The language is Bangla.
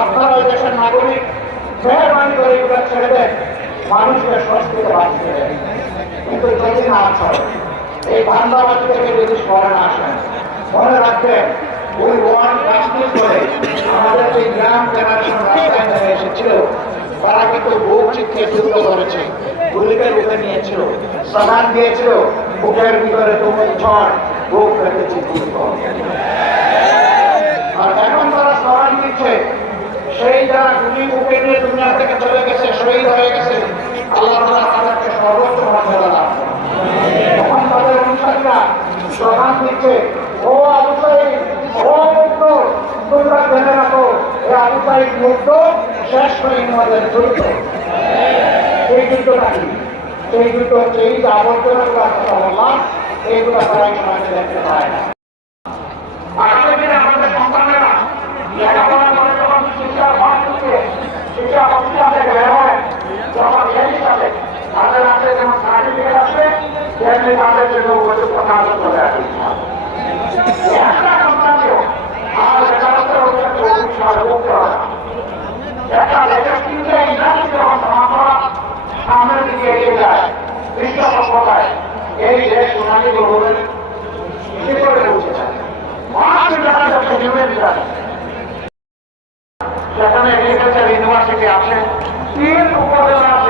আপনারা ওই দেশের নাগরিক, মেহরবানি করে এগুলো ছেড়ে দেন, মানুষকে সংস্কৃতি বাঁচতে দেন। কিন্তু যদি না চলে, এই ধান্দাবাজি থেকে যদি সরে না আসেন মনে রাখবেন, ওই ওয়ান কাশ্মীর করে আমাদের যে গ্রাম জেনারেশন রাস্তায় নেমে এসেছিল, তারা কিন্তু বুক চিত্রে যুদ্ধ করেছে, গুলিকে রুখে নিয়েছিল স্থান দিয়েছিল, বুকের ভিতরে তুমি ঝড় বুক রেখেছি যুদ্ধ আর এখন তারা স্মরণ দিচ্ছে সেই যারা গুলি বুকে নিয়ে দুনিয়া থেকে চলে গেছে, শহীদ হয়ে গেছে, আল্লাহ তাআলা তাদেরকে সর্বোচ্চ মর্যাদা দান দিচ্ছে, ও আবু ও মুক্ত, তোমরা জেনে রাখো এই আবু সাইদ মুক্ত, শেষ করে আমাদের যুদ্ধ সেই যুদ্ধটা কি সেই যুদ্ধ হচ্ছে এই যে আবর্জনাগুলো কথা বললাম এইগুলো তারা এই সমাজে দেখতে পায় তেমনি তাদের জন্য প্রকাশ করে আসি একটা সন্তানীয় আর একাত্তর বিষয় লোক করা একটা লেখা কিনতে ইংরাজি যখন সেখানে ইউনিভার্সিটি আছে। তিন উপজেলার